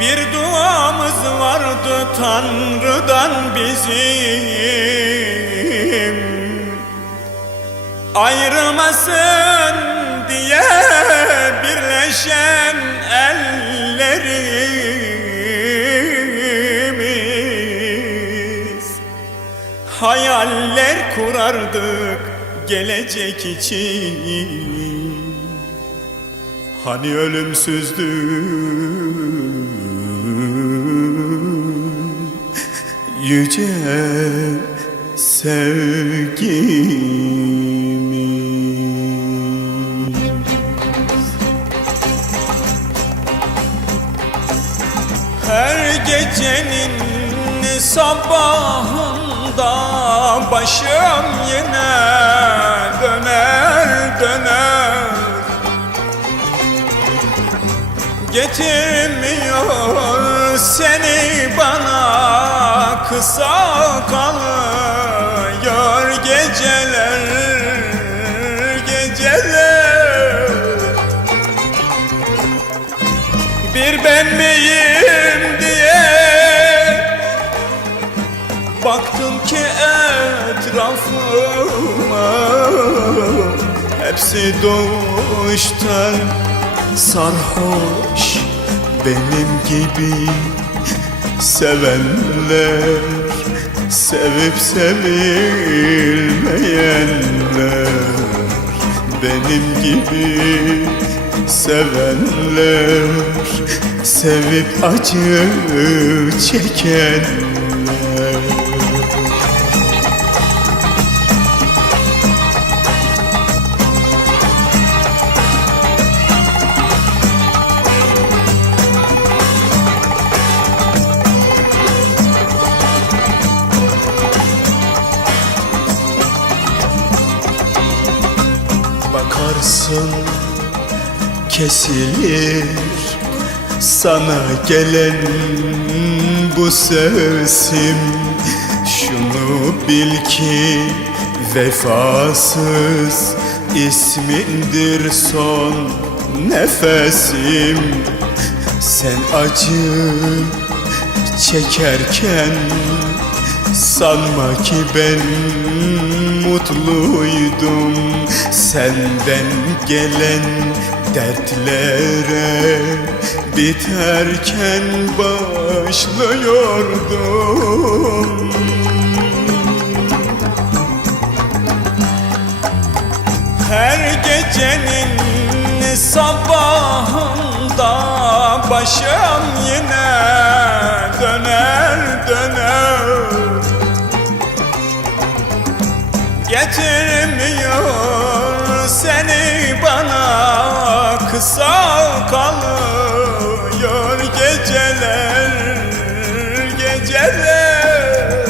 Bir duamız vardı Tanrı'dan bizim. Ayrılmasın diye birleşen ellerimiz. Hayaller kurardık gelecek için Hani ölümsüzdü yüce sevgimiz. Her gecenin sabahında başım yine Getirmiyor seni bana kısa kalıyor geceler geceler. Bir ben miyim diye Baktım ki etrafıma Hepsi doğuştan sarhoş Benim gibi sevenler Sevip sevilmeyenler. Benim gibi sevenler Sevip acı çekenler Bakarsın kesilir. Sana gelen bu sesim Şunu bil ki vefasız ismindir son nefesim. Sen acı çekerken Sanma ki ben mutluydum Senden gelen dertlere Biterken başlıyordum. Her gecenin sabahında başım yine döner döner. Getirmiyor seni bana kısa kalıyor geceler geceler.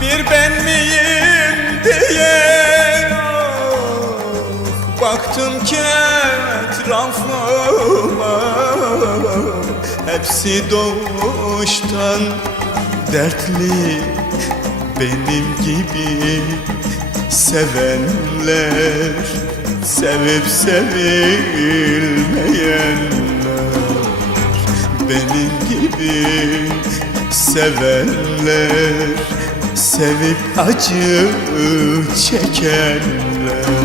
Bir ben miyim diye Baktım ki etrafıma. Hepsi doğuştan dertli Benim gibi sevenler Sevip sevilmeyenler. Benim gibi sevenler Sevip acı çekenler